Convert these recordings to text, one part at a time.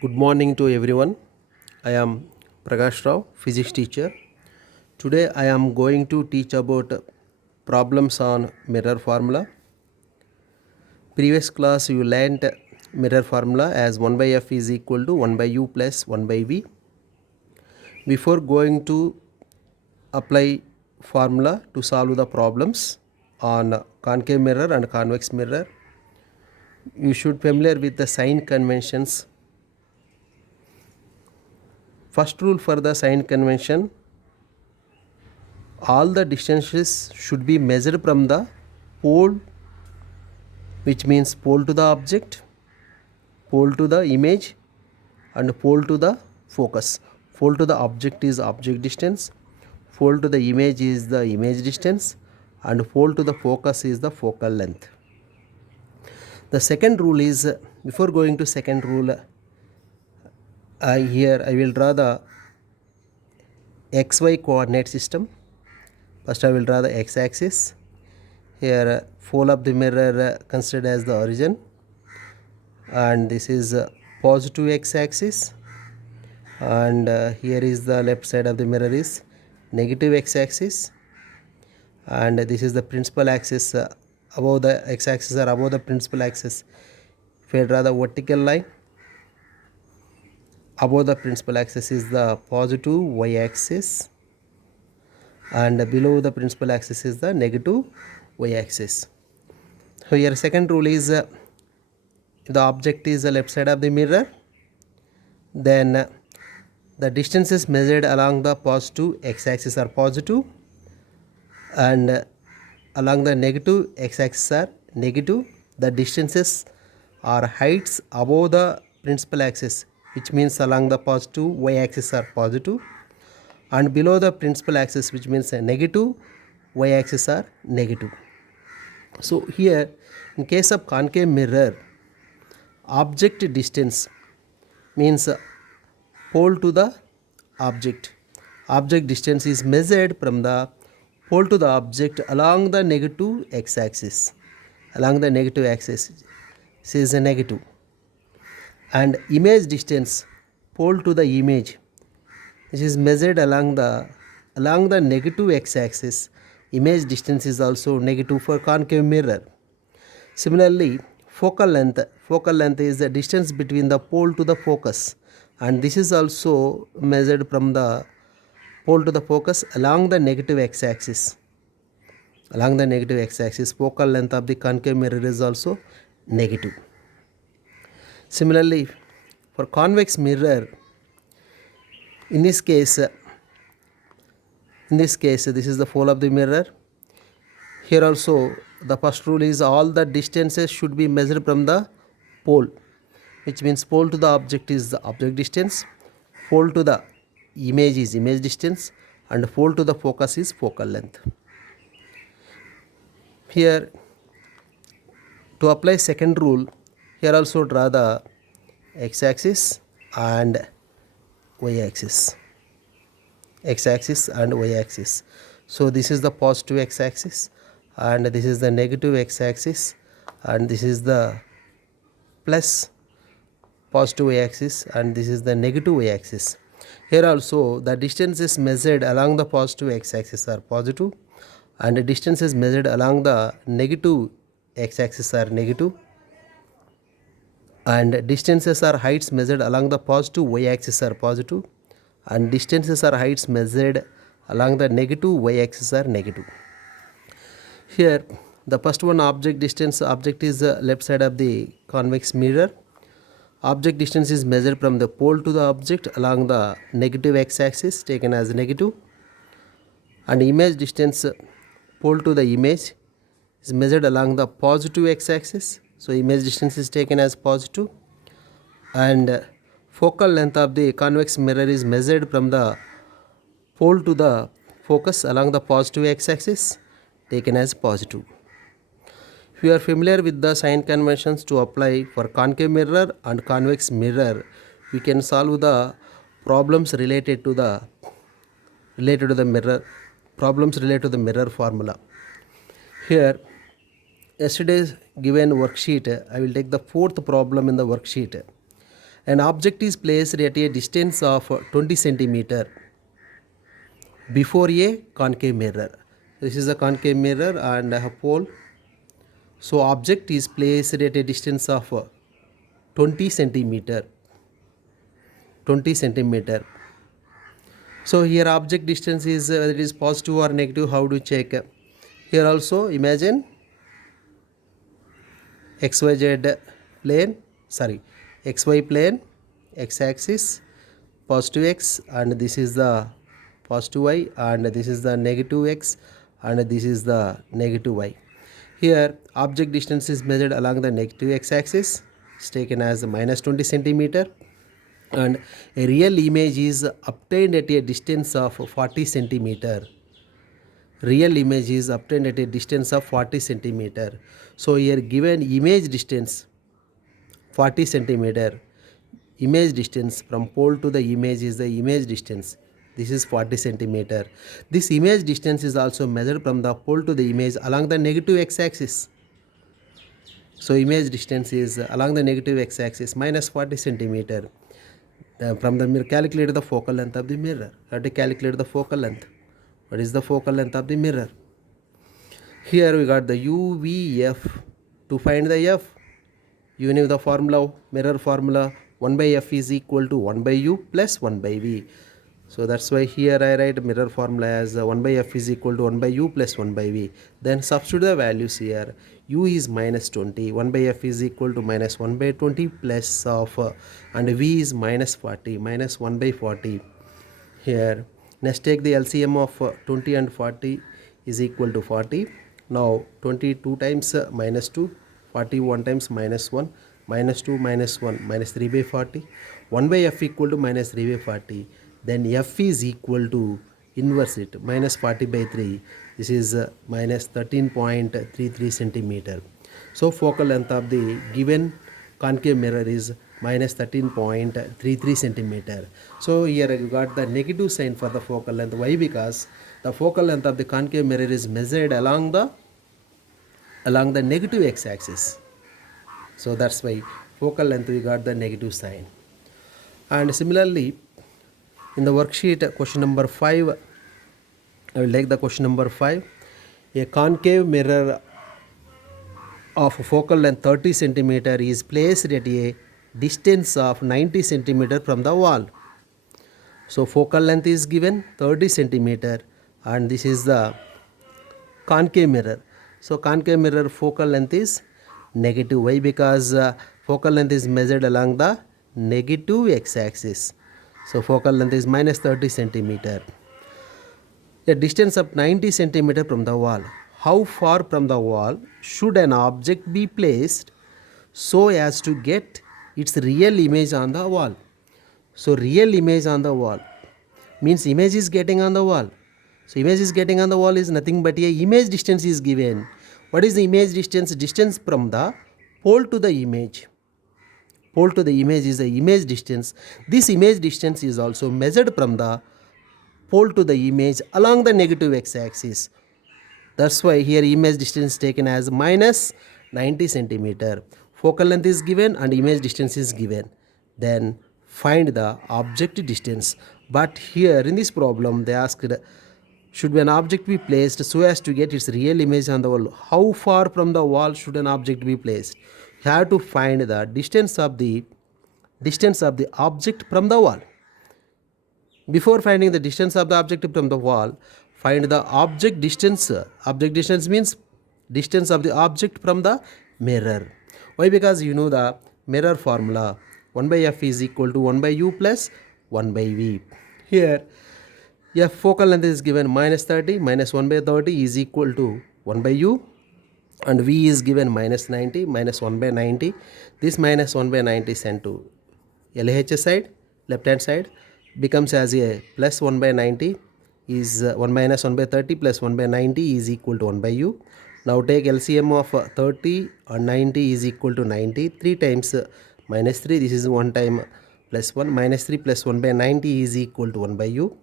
Good morning to everyone. I am Prakash Rao, physics teacher. Today I am going to teach about problems on mirror formula. Previous class you learnt mirror formula as 1 by f is equal to 1 by u plus 1 by v. Before going to apply formula to solve the problems on concave mirror and convex mirror, you should familiar with the sign conventions. First rule for the sign convention, all the distances should be measured from the pole, which means pole to the object, pole to the image, and pole to the focus. Pole to the object is object distance, pole to the image is the image distance, and pole to the focus is the focal length. The second rule is, before going to second rule, here I will draw the xy coordinate system. First I will draw the x-axis. Here pole of the mirror considered as the origin, and this is positive x-axis, and here is the left side of the mirror is negative x-axis, and this is the principal axis. Above the x-axis or above the principal axis, if I draw the vertical line, above the principal axis is the positive y-axis, and below the principal axis is the negative y-axis. So here second rule is, the object is the left side of the mirror, then the distances measured along the positive x-axis are positive, and along the negative x-axis are negative. The distances are heights above the principal axis, which means along the positive y-axis are positive, and below the principal axis, which means negative y-axis are negative. So here in case of concave mirror, object distance means pole to the object. Object distance is measured from the pole to the object along the negative x-axis. Along the negative axis, this is a negative. And image distance, pole to the image, this is measured along the negative x-axis. Image distance is also negative for concave mirror. Similarly, focal length is the distance between the pole to the focus, and this is also measured from the pole to the focus along the negative x-axis. Along the negative x-axis, focal length of the concave mirror is also negative. Similarly, for convex mirror, in this case, this is the pole of the mirror. Here also the first rule is all the distances should be measured from the pole, which means pole to the object is the object distance, pole to the image is image distance, and pole to the focus is focal length. Here to apply second rule, here also draw the x-axis and y-axis. X-axis and y-axis. So this is the positive x-axis, and this is the negative x-axis, and this is the plus positive y-axis, and this is the negative y-axis. Here also the distances measured along the positive x-axis are positive, and the distances measured along the negative x-axis are negative, and distances or heights measured along the positive y-axis are positive, and distances or heights measured along the negative y-axis are negative. Here the first one, object distance. Object is the left side of the convex mirror. Object distance is measured from the pole to the object along the negative x-axis taken as negative, and image distance, pole to the image, is measured along the positive x-axis, so image distance is taken as positive, and focal length of the convex mirror is measured from the pole to the focus along the positive x-axis taken as positive. If you are familiar with the sign conventions to apply for concave mirror and convex mirror, we can solve the problems related to the mirror formula. Here yesterday's given worksheet, I will take the fourth problem in the worksheet. An object is placed at a distance of 20 centimeter before a concave mirror. This is a concave mirror and a pole. So object is placed at a distance of 20 centimeter. 20 centimeter. So here object distance is whether it is positive or negative. How to check? Here also imagine xyz plane, xy plane, x-axis, positive x, and this is the positive y, and this is the negative x, and this is the negative y. Here object distance is measured along the negative x-axis, is taken as minus 20 centimeter, and a real image is obtained at a distance of 40 centimeter. Real image is obtained at a distance of 40 centimeter. So here given image distance 40 centimeter, image distance from pole to the image is the image distance. This is 40 centimeter. This image distance is also measured from the pole to the image along the negative x-axis. So image distance is along the negative x-axis minus 40 centimeter. From the mirror, calculate the focal length of the mirror. How to calculate the focal length? What is the focal length of the mirror? Here we got the UVF. To find the F, you know the formula, mirror formula, 1 by F is equal to 1 by U plus 1 by V. So that's why here I write mirror formula as 1 by F is equal to 1 by U plus 1 by V. Then substitute the values here. U is minus 20, 1 by F is equal to minus 1 by 20 plus of and V is minus 40, minus 1 by 40. Here next take the LCM of 20 and 40 is equal to 40. Now 22 times minus 2, 41 times minus 1, minus 2 minus 1 minus 3 by 40, 1 by F equal to minus 3 by 40. Then F is equal to inverse it, minus 40 by 3. This is minus 13.33 centimeter. So focal length of the given concave mirror is minus 13.33 centimeter. So here you got the negative sign for the focal length. Why? Because the focal length of the concave mirror is measured along the negative x-axis. So that's why focal length we got the negative sign. And similarly, in the worksheet question number 5, I will take the question number 5. A concave mirror of focal length 30 centimeter is placed at a distance of 90 centimeter from the wall. So focal length is given 30 centimeter and this is the concave mirror. So concave mirror focal length is negative. Why? Because focal length is measured along the negative x-axis. So focal length is minus 30 centimeter. A distance of 90 centimeter from the wall. How far from the wall should an object be placed so as to get its real image on the wall? So real image on the wall means image is getting on the wall. So image is getting on the wall is nothing but a image distance is given. What is the image distance? Distance from the pole to the image. Pole to the image is the image distance. This image distance is also measured from the pole to the image along the negative x-axis. That's why here image distance is taken as minus 90 centimeter. Focal length is given and image distance is given. Then find the object distance. But here in this problem they asked, should an object be placed so as to get its real image on the wall? How far from the wall should an object be placed? You have to find the distance of the object from the wall. Before finding the distance of the object from the wall, find the object distance. Object distance means distance of the object from the mirror. Why? Because you know the mirror formula, 1 by F is equal to 1 by U plus 1 by V. Here F focal length is given minus 30, minus 1 by 30 is equal to 1 by U, and V is given minus 90, minus 1 by 90. This minus 1 by 90 is sent to LHS side, left hand side, becomes as a plus 1 by 90 is 1 minus 1 by 30 plus 1 by 90 is equal to 1 by U. Now take LCM of 30 and 90 is equal to 90. 3 times minus 3, this is 1 time plus 1, minus 3 plus 1 by 90 is equal to 1 by U.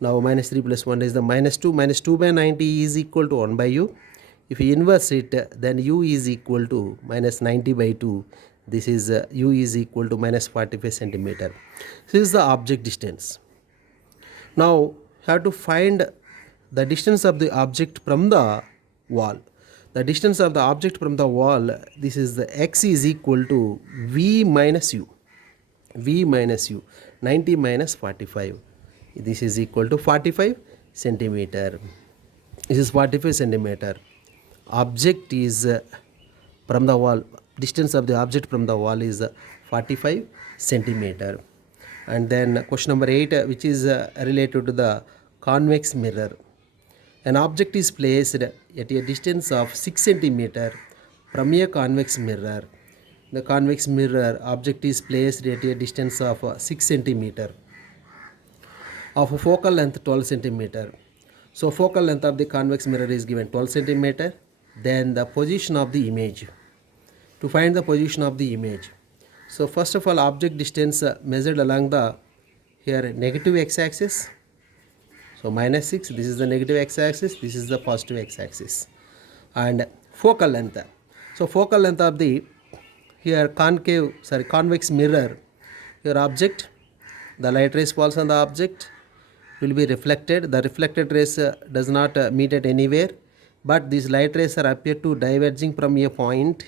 Now minus 3 plus 1 is the minus 2 by 90 is equal to 1 by U. If you inverse it, then U is equal to minus 90 by 2. This is u is equal to minus 45 centimeter. This is the object distance. Now have to find the distance of the object from the wall. The distance of the object from the wall, this is the x is equal to v minus u. V minus u, 90 minus 45. This is equal to 45 centimeter. This is 45 centimeter. Object is from the wall, distance of the object from the wall is 45 centimeter. And then question number 8, which is related to the convex mirror. An object is placed at a distance of 6 centimeter from a convex mirror. The convex mirror object is placed at a distance of 6 centimeter of a focal length 12 centimeter. So focal length of the convex mirror is given 12 centimeter. Then the position of the image. To find the position of the image. So first of all, object distance measured along the here negative x-axis. So minus 6, this is the negative x-axis, this is the positive x-axis. And focal length. So focal length of the here convex mirror, your object, the light rays falls on the object, will be reflected. The reflected rays does not meet at anywhere, but these light rays are appear to diverging from a point.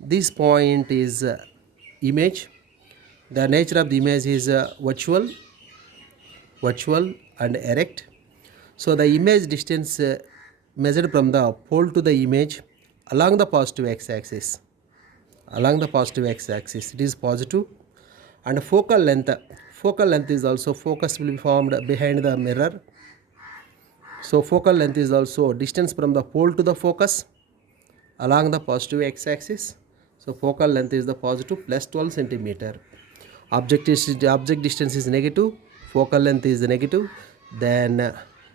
This point is image. The nature of the image is virtual and erect. So the image distance measured from the pole to the image along the positive x-axis. Along the positive x-axis, it is positive. And focal length is also, focus will be formed behind the mirror. So focal length is also distance from the pole to the focus along the positive x-axis. So focal length is the positive plus 12 centimeter. Object distance is negative, focal length is negative. Then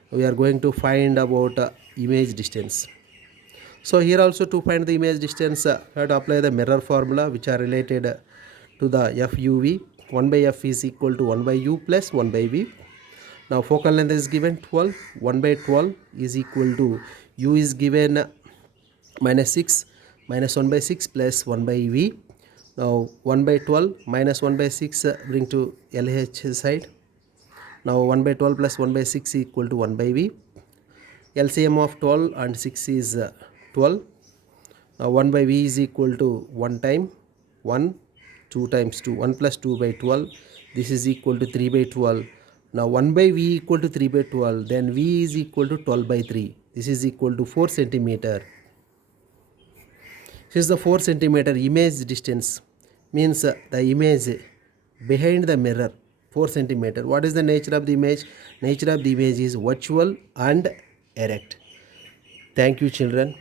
we are going to find about image distance. So here also to find the image distance, we have to apply the mirror formula, which are related to the FUV. 1 by F is equal to 1 by U plus 1 by V. Now focal length is given 12. 1 by 12 is equal to U is given minus 6 minus 1 by 6 plus 1 by V. Now 1 by 12 minus 1 by 6 bring to LH side. Now 1 by 12 plus 1 by 6 equal to 1 by V. LCM of 12 and 6 is 12. Now 1 by V is equal to 1 time 1, 2 times 2, 1 plus 2 by 12. This is equal to 3 by 12. Now 1 by V equal to 3 by 12. Then V is equal to 12 by 3. This is equal to 4 centimeter. This is the 4 centimeter image distance. Means the image behind the mirror 4 centimeter. What is the nature of the image? Nature of the image is virtual and erect. Thank you, children.